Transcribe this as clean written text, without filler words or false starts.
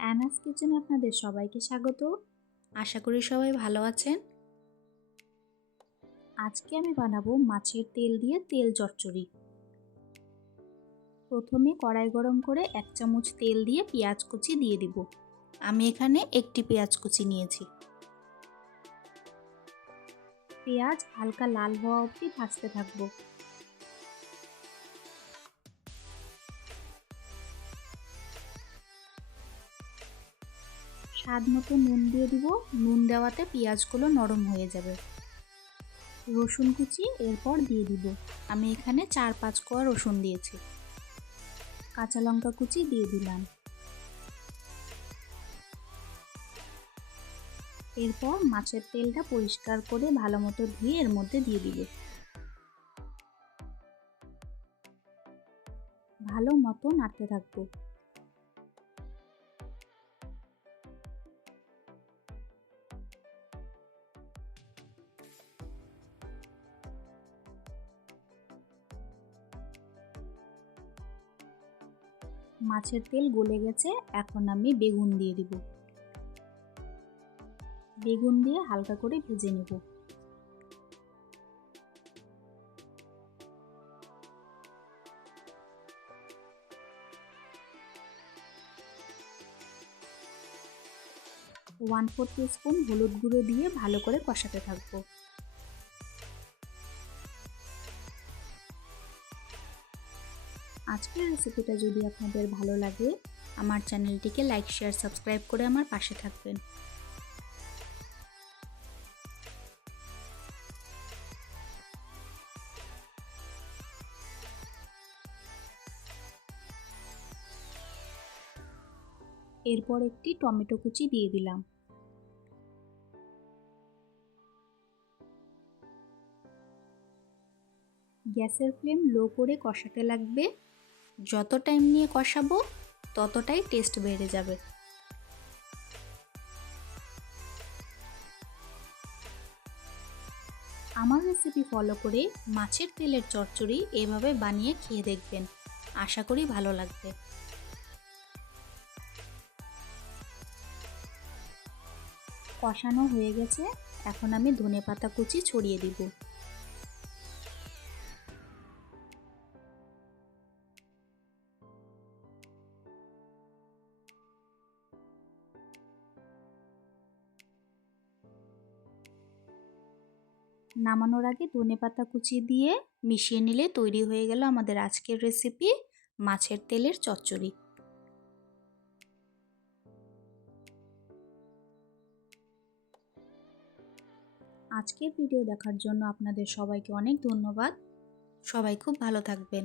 অ্যানাস কিচেনে আপনাদের সবাইকে স্বাগত। আশা করি সবাই ভালো আছেন। আজকে আমি বানাবো মাছের তেল দিয়ে তেল চচ্চড়ি। প্রথমে কড়াই গরম করে 1 চামচ তেল দিয়ে পেঁয়াজ কুচি দিয়ে দিব। আমি এখানে একটি পেঁয়াজ কুচি নিয়েছি। পেঁয়াজ হালকা লাল হওয়া অবধি ভাজতে থাকবো। স্বাদ মতো নুন দিয়ে দিব। নুন দেওয়াতে পেঁয়াজগুলো নরম হয়ে যাবে। রসুন কুচি এরপর দিয়ে দিব। আমি এখানে 4-5 কোয়া রসুন দিয়েছি। কাঁচা লঙ্কা কুচি দিয়ে দিলাম। এরপর মাছের তেলটা পরিষ্কার করে ভালো মতো ধুয়ে এর মধ্যে দিয়ে দিব। ভালো মতো নাড়তে থাকবো। মাছের তেল গলে গেছে, এখন আমি বেগুন দিয়ে দিব। বেগুন দিয়ে হালকা করে ভেজে নেব। ওয়ান ফোর্থ টিস্পুন হলুদ গুঁড়ো দিয়ে ভালো করে কষাতে থাকবো। আজকের রেসিপিটা যদি আপনাদের ভালো লাগে, আমার চ্যানেলটিকে লাইক, শেয়ার, সাবস্ক্রাইব করে আমার পাশে থাকবেন। এরপর একটি টমেটো কুচি দিয়ে দিলাম। গ্যাসের ফ্লেম লো করে কষাতে লাগবে। যত টাইম নিয়ে কষাবো ততটাই টেস্ট বেড়ে যাবে। আমার রেসিপি ফলো করে মাছের তেলের চচ্চড়ি এভাবে বানিয়ে খেয়ে দেখবেন। আশা করি ভালো লাগবে। কষানো হয়ে গেছে, এখন আমি ধনেপাতা কুচি ছড়িয়ে দিব। নামানোর আগে ধনেপাতা কুচি দিয়ে মিশিয়ে নিলে তৈরি হয়ে গেল আমাদের আজকের রেসিপি মাছের তেলের চচ্চড়ি। আজকের ভিডিও দেখার জন্য আপনাদের সবাইকে অনেক ধন্যবাদ। সবাই খুব ভালো থাকবেন।